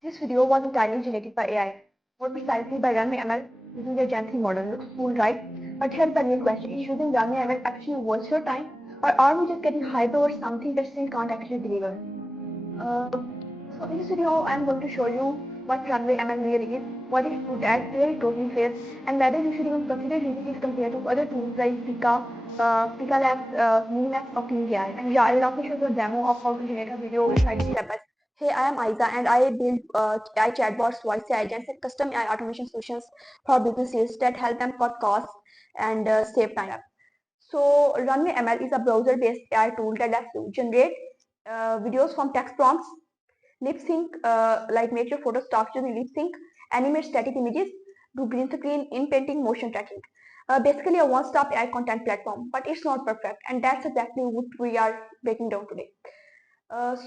This video was entirely generated by AI, more precisely by Runway ML using their Gen-3 model. Looks cool, right? But here's the real question. Is using Runway ML actually worth your time? Or are we just getting hyped over something that still can't actually deliver? Uh, so in this video, I'm going to show you what Runway ML really is, what it's good at, where it totally fails, and whether you should even consider using it compared to other tools like Pika Labs, Minimap, or Clean AI. And yeah, I'll also show you a demo of how to generate a video step by step. Hey, I am Aiza and I build AI chatbots, voice AI agents, and custom AI automation solutions for businesses that help them cut costs and save time. So, Runway ML is a browser-based AI tool that lets you generate videos from text prompts, lip sync, like make your photos talk using lip sync, animate static images, do green screen, in painting, motion tracking. Basically, a one-stop AI content platform, but it's not perfect, and that's exactly what we are breaking down today.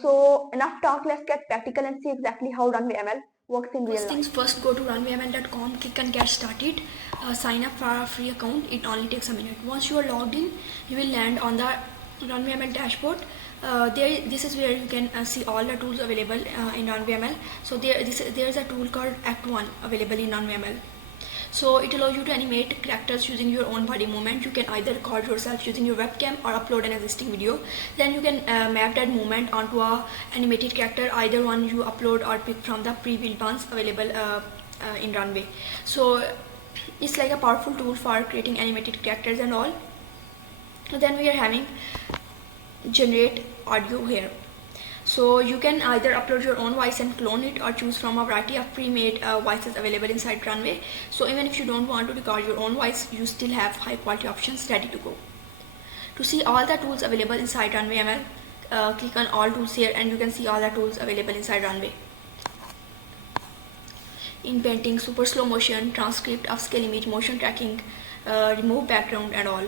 So enough talk, let's get practical and see exactly how Runway ML works in real life. First things first, go to runwayml.com, click and get started. Sign up for a free account, it only takes a minute. Once you are logged in, you will land on the Runway ML dashboard. This is where you can see all the tools available in Runway ML. So there is a tool called Act 1 available in Runway ML. So it allows you to animate characters using your own body movement. You can either record yourself using your webcam or upload an existing video. Then you can map that movement onto a animated character, either one you upload or pick from the pre-built ones available in Runway. So it's like a powerful tool for creating animated characters and all. Then we are having generate audio here. So you can either upload your own voice and clone it, or choose from a variety of pre-made voices available inside Runway. So even if you don't want to record your own voice, you still have high quality options ready to go. To see all the tools available inside Runway ML, click on all tools here and you can see all the tools available inside Runway. In painting, super slow motion, transcript, upscale image, motion tracking, remove background and all.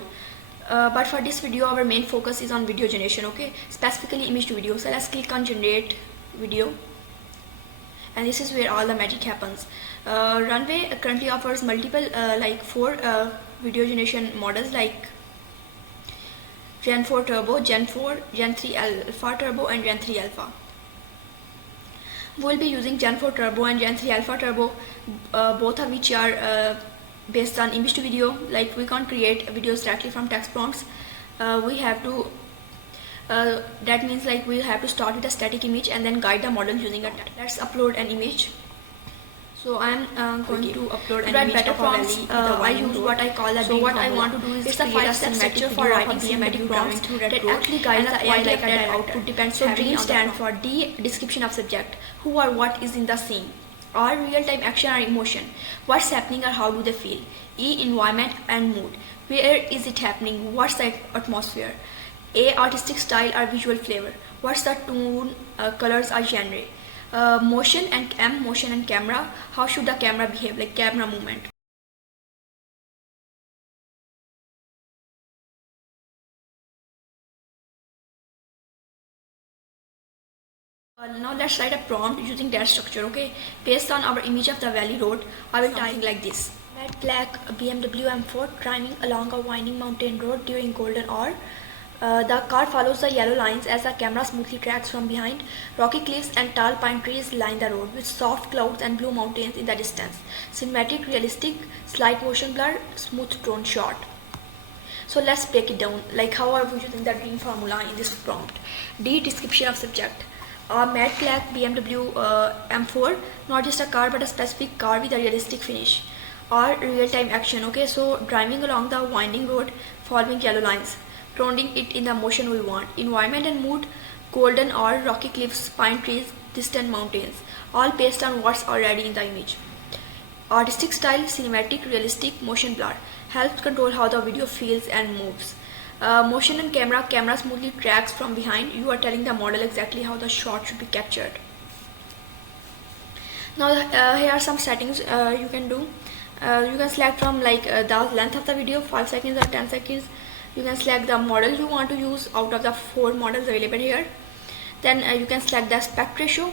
But for this video, our main focus is on video generation, okay, specifically image to video. So let's click on generate video, and this is where all the magic happens. Runway currently offers multiple like 4 video generation models, like Gen-4 Turbo, Gen-4, Gen-3 Alpha Turbo and Gen-3 Alpha. We'll be using Gen-4 Turbo and Gen-3 Alpha Turbo, both of which are based on image to video. Like, we can't create videos directly from text prompts. We have to that means like we'll have to start with a static image and then guide the model using a text. Let's upload an image. So I'm going to upload an image of a valley. I use what I call a. So what I want to do is create a cinematic for writing cinematic prompts that actually guides the AI like that output depends. So D stands for D, description of subject, who or what is in the scene. R, real-time action or emotion, what's happening or how do they feel. E, environment and mood, where is it happening, what's the atmosphere. A, artistic style or visual flavor, what's the tone, colors or genre. Motion and M, motion and camera, how should the camera behave, like camera movement. Now let's write a prompt using that structure, okay. Based on our image of the valley road, I will type like this. Red black BMW M4 driving along a winding mountain road during golden hour. The car follows the yellow lines as the camera smoothly tracks from behind. Rocky cliffs and tall pine trees line the road with soft clouds and blue mountains in the distance. Cinematic, realistic, slight motion blur, smooth tone shot. So let's break it down, like how are we using the dream formula in this prompt. D, description of subject. A matte black BMW M4, not just a car but a specific car with a realistic finish. Or real-time action, okay, so driving along the winding road following yellow lines, grounding it in the motion we want. Environment and mood, golden or rocky cliffs, pine trees, distant mountains, all based on what's already in the image. Artistic style, cinematic, realistic, motion blur, helps control how the video feels and moves. Motion and camera smoothly tracks from behind. You are telling the model exactly how the shot should be captured. Now here are some settings you can do. You can select from like the length of the video, 5 seconds or 10 seconds. You can select the model you want to use out of the 4 models available here. Then you can select the aspect ratio.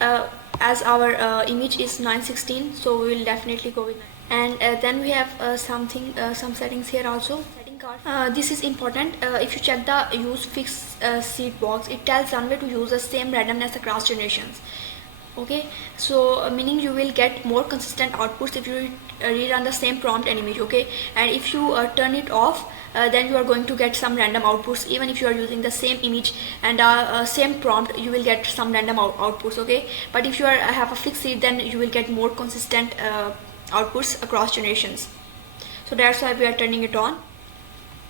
As our image is 9:16, so we will definitely go with 9. And then we have some settings here also. This is important. If you check the use fixed seed box, it tells Runway to use the same randomness across generations. Okay, so meaning you will get more consistent outputs if you rerun the same prompt and image. Okay, and if you turn it off, then you are going to get some random outputs. Even if you are using the same image and same prompt, you will get some random outputs. Okay, but if you have a fixed seed, then you will get more consistent outputs across generations. So that's why we are turning it on.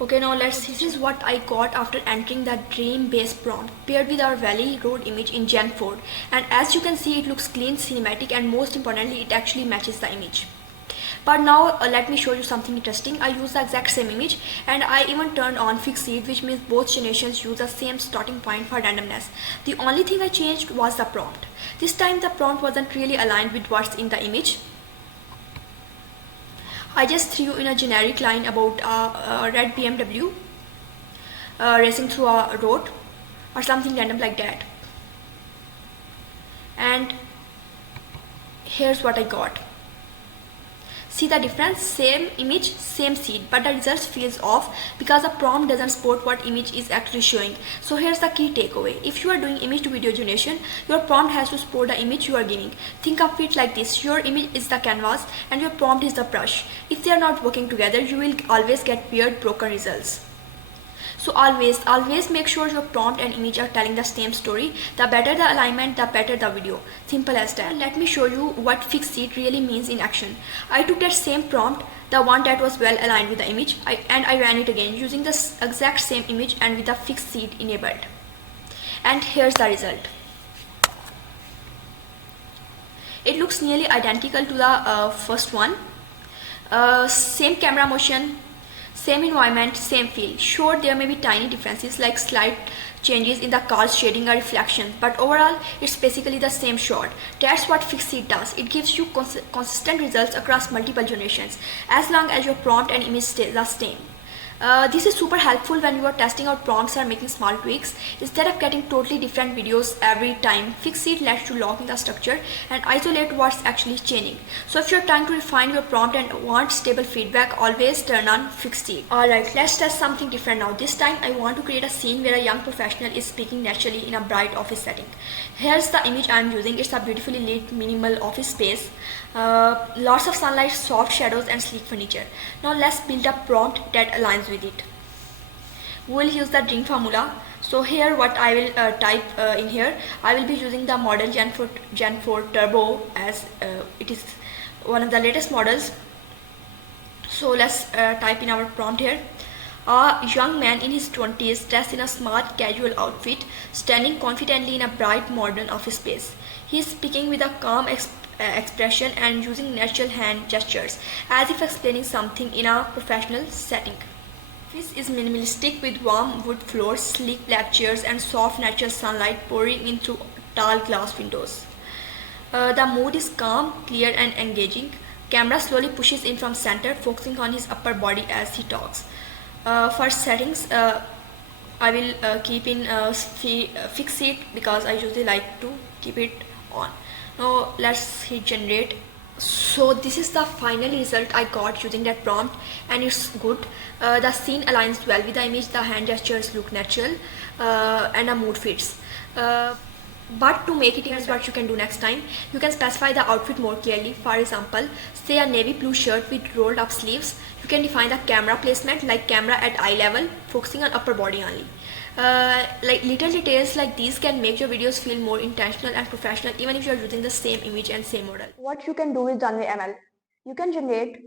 Okay, now let's see. This is what I got after entering the dream base prompt paired with our valley road image in Gen 4, and as you can see, it looks clean, cinematic, and most importantly it actually matches the image. But now let me show you something interesting. I use the exact same image and I even turned on fixed seed, which means both generations use the same starting point for randomness. The only thing I changed was the prompt. This time the prompt wasn't really aligned with what's in the image. I just threw in a generic line about a red BMW racing through a road or something random like that. And here's what I got. See the difference? Same image, same seed, but the results feels off because the prompt doesn't support what image is actually showing. So here's the key takeaway. If you are doing image to video generation, your prompt has to support the image you are giving. Think of it like this. Your image is the canvas and your prompt is the brush. If they are not working together, you will always get weird broken results. So always make sure your prompt and image are telling the same story. The better the alignment, the better the video. Simple as that. Let me show you what fixed seed really means in action. I took that same prompt, the one that was well aligned with the image, and I ran it again using the exact same image and with the fixed seed enabled. And here's the result. It looks nearly identical to the first one. Same camera motion, same environment, same feel. Sure, there may be tiny differences like slight changes in the car's shading or reflection, but overall it's basically the same shot. That's what fixed seed does. It gives you consistent results across multiple generations as long as your prompt and image stay the same. This is super helpful when you are testing out prompts or making small tweaks. Instead of getting totally different videos every time, fixed seed lets you lock in the structure and isolate what's actually changing. So if you're trying to refine your prompt and want stable feedback, always turn on fixed seed. Alright, let's test something different now. This time I want to create a scene where a young professional is speaking naturally in a bright office setting. Here's the image I'm using. It's a beautifully lit minimal office space. Lots of sunlight, soft shadows and sleek furniture. Now let's build a prompt that aligns with it. We'll use the dream formula. So here what I will type in here, I will be using the model Gen 4 Turbo as it is one of the latest models. So let's type in our prompt here. A young man in his 20s dressed in a smart casual outfit, standing confidently in a bright modern office space. He is speaking with a calm expression and using natural hand gestures as if explaining something in a professional setting. The office is minimalistic with warm wood floors, sleek black chairs and soft natural sunlight pouring in through tall glass windows. The mood is calm, clear and engaging. Camera slowly pushes in from center, focusing on his upper body as he talks. For settings, I will keep in fixed it because I usually like to keep it on. Now let's hit generate. So this is the final result I got using that prompt and it's good. The scene aligns well with the image, the hand gestures look natural and the mood fits. But to make it, here's what you can do next time. You can specify the outfit more clearly. For example, say a navy blue shirt with rolled up sleeves. You can define the camera placement like camera at eye level, focusing on upper body only. Like little details like these can make your videos feel more intentional and professional even if you are using the same image and same model. What you can do with Runway ML? You can generate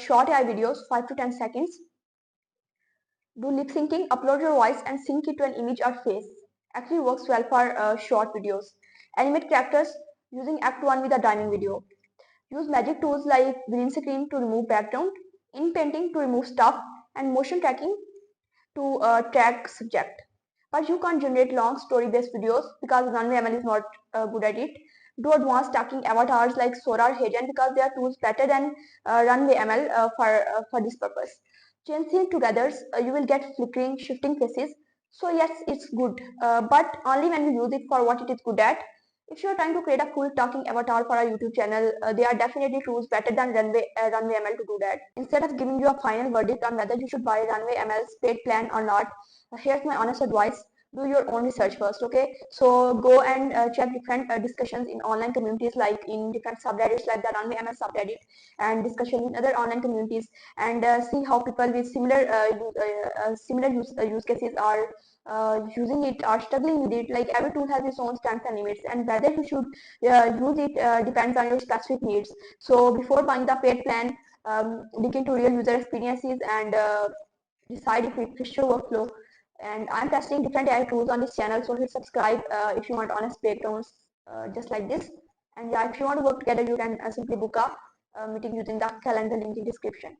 short AI videos, 5 to 10 seconds. Do lip syncing, upload your voice and sync it to an image or face. Actually works well for short videos. Animate characters using Act 1 with a driving video. Use magic tools like green screen to remove background, in painting to remove stuff, and motion tracking to track subject. But you can't generate long story-based videos because Runway ML is not good at it. Do advanced tracking avatars like Sora or Hagen because they are tools better than Runway ML for this purpose. Chain scene together, you will get flickering, shifting faces. So yes, it's good, but only when you use it for what it is good at. If you are trying to create a cool talking avatar for a YouTube channel, there are definitely tools better than Runway ML to do that. Instead of giving you a final verdict on whether you should buy Runway ML's paid plan or not, here's my honest advice. do your own research first. Okay, so go and check different discussions in online communities, like in different subreddits like the Runway ML subreddit, and discussion in other online communities, and see how people with similar use cases are using it, are struggling with it. Like every tool has its own strengths and limits, and whether you should use it depends on your specific needs. So before buying the paid plan, dig into real user experiences and decide if it fits your workflow. And I'm testing different AI tools on this channel, so hit subscribe if you want honest breakdowns just like this. And yeah, if you want to work together, you can simply book a meeting using the calendar link in description.